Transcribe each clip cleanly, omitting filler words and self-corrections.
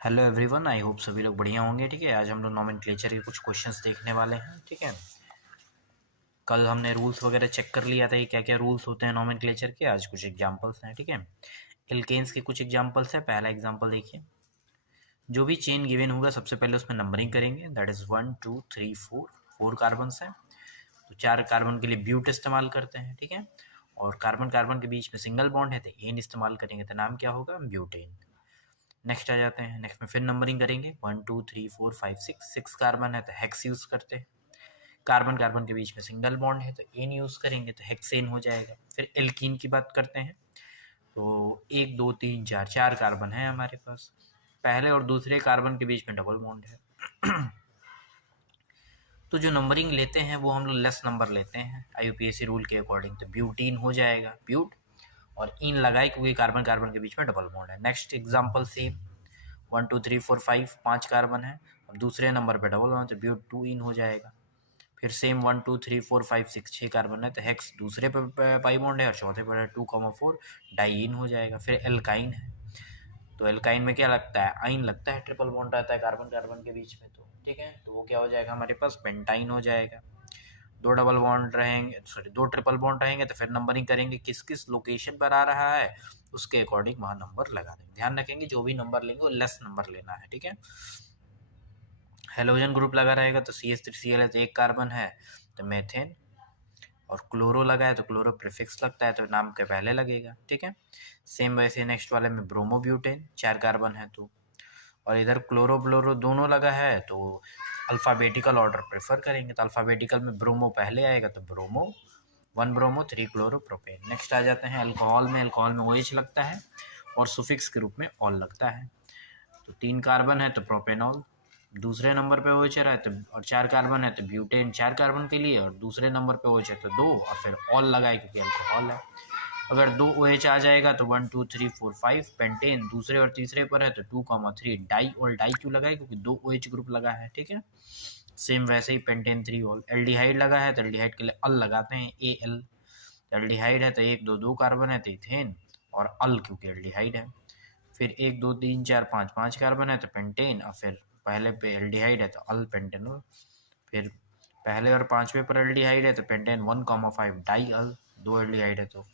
Hello everyone, I hope सभी लोग बढ़िया होंगे। ठीक है, आज हम लोग नॉमेनक्लेचर के कुछ क्वेश्चंस देखने वाले हैं। ठीक है, कल हमने रूल्स वगैरह चेक कर लिया था कि क्या क्या रूल्स होते हैं नॉमेनक्लेचर के। आज कुछ एग्जांपल्स हैं। ठीक है, एल्केन्स के कुछ एग्जांपल्स हैं। पहला एग्जांपल देखिए, जो भी चेन गिवन होगा सबसे पहले उसमें नंबरिंग करेंगे। दैट इज़ 1 2 3 4, 4 कार्बन्स हैं तो 4 कार्बन के लिए ब्यूट इस्तेमाल करते हैं। ठीक है, और कार्बन कार्बन के बीच में सिंगल बॉन्ड है तो एन इस्तेमाल करेंगे तो नाम क्या होगा, ब्यूटेन। नेक्स्ट आ जाते हैं, नेक्स्ट में फिर नंबरिंग करेंगे 1 2 3 4 5 6, 6 कार्बन है तो हेक्स यूज़ करते हैं। कार्बन कार्बन के बीच में सिंगल बॉन्ड है तो एन यूज़ करेंगे तो हेक्सेन हो जाएगा। फिर एल्कीन की बात करते हैं तो 1 2 3 4, 4 कार्बन है हमारे पास। पहले और दूसरे कार्बन के बीच में डबल बॉन्ड है तो जो नंबरिंग लेते हैं वो हम लोग लेस नंबर लेते हैं IUPAC रूल के अकॉर्डिंग, तो ब्यूटीन हो जाएगा ब्यूट, और इन लगाए क्योंकि कार्बन कार्बन के बीच में डबल बॉन्ड है। नेक्स्ट एग्जांपल सेम, 1 2 3 4 5, 5 कार्बन है। अब दूसरे नंबर पे डबल बॉन्ड तो ब्यूट 2 इन हो जाएगा। फिर सेम 1 2 3 4 5 6, 6 कार्बन है तो हेक्स दूसरे पे पाई बॉन्ड है और चौथे पर 2,4 डाई इन हो जाएगा। फिर एल्काइन है तो एल्काइन में क्या लगता है, आइन लगता है, ट्रिपल बॉन्ड रहता है कार्बन कार्बन के बीच में। तो ठीक है, तो वो क्या हो जाएगा हमारे पास, पेंटाइन हो जाएगा। दो डबल बॉन्ड रहेंगे, सॉरी दो ट्रिपल बॉन्ड रहेंगे तो फिर नंबरिंग करेंगे किस किस लोकेशन पर आ रहा है उसके अकॉर्डिंग वहाँ नंबर लगा देंगे। ध्यान रखेंगे जो भी नंबर लेंगे वो लेस नंबर लेना है। ठीक है, हेलोजन ग्रुप लगा रहेगा तो CH3Cl है तो एक कार्बन है तो मेथेन, और क्लोरो लगा है तो क्लोरो प्रीफिक्स लगता है तो नाम के पहले लगेगा। ठीक है, सेम वैसे नेक्स्ट वाले में ब्रोमोब्यूटेन, 4 कार्बन है तो, और इधर क्लोरो ब्लोरो दोनों लगा है तो अल्फ़ाबेटिकल ऑर्डर प्रेफर करेंगे तो अल्फ़ाबेटिकल में ब्रोमो पहले आएगा तो bromo, 1 bromo 3 chloro propane. Next आ जाते हैं अल्कोहल में, अल्कोहल में OH लगता है और सुफिक्स के रूप में ऑल लगता है तो 3 कार्बन है तो प्रोपेनॉल, दूसरे नंबर पे OH है तो, और 4 कार्बन है तो ब्यूटेन 4 कार्बन के लिए, और दूसरे नंबर पे OH है तो 2, और फिर ऑल लगाए क्योंकि अल्कोहल है। अगर 2 OH आ जाएगा तो 1 2 3 4 5 पेंटेन, दूसरे और तीसरे पर है तो 2,3 डाई, और डाई क्यों लगाए क्योंकि 2 OH ग्रुप लगा है। ठीक है, सेम वैसे ही पेंटेन 3 ऑल। एल्डिहाइड लगा है तो एल्डिहाइड के लिए अल लगाते हैं AL, एल्डिहाइड है तो 1 2 2 कार्बन है तो इथेन, और अल क्योंकि एल्डिहाइड है। फिर 1 2 3 4 5, 5 कार्बन है तो पेंटेन, और फिर पहले पे एल्डिहाइड है तो अल पेंटेनॉल। फिर पहले और पांचवें पर एल्डिहाइड है तो पेंटेन 1,5 डाई अल, 2 एल्डिहाइड है तो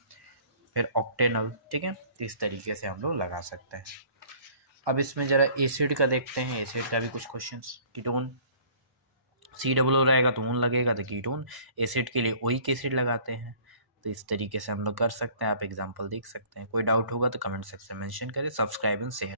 फिर ऑक्टेनॉल। ठीक है, इस तरीके से हम लोग लगा सकते हैं। अब इसमें जरा एसिड का देखते हैं, एसिड का भी कुछ क्वेश्चंस। कीटोन COO रहेगा तो ऊन लगेगा तो कीटोन, एसिड के लिए ओइक एसिड लगाते हैं। तो इस तरीके से हम लोग कर सकते हैं, आप एग्जाम्पल देख सकते हैं। कोई डाउट होगा तो कमेंट सेक्शन में मेंशन करें। Subscribe and share.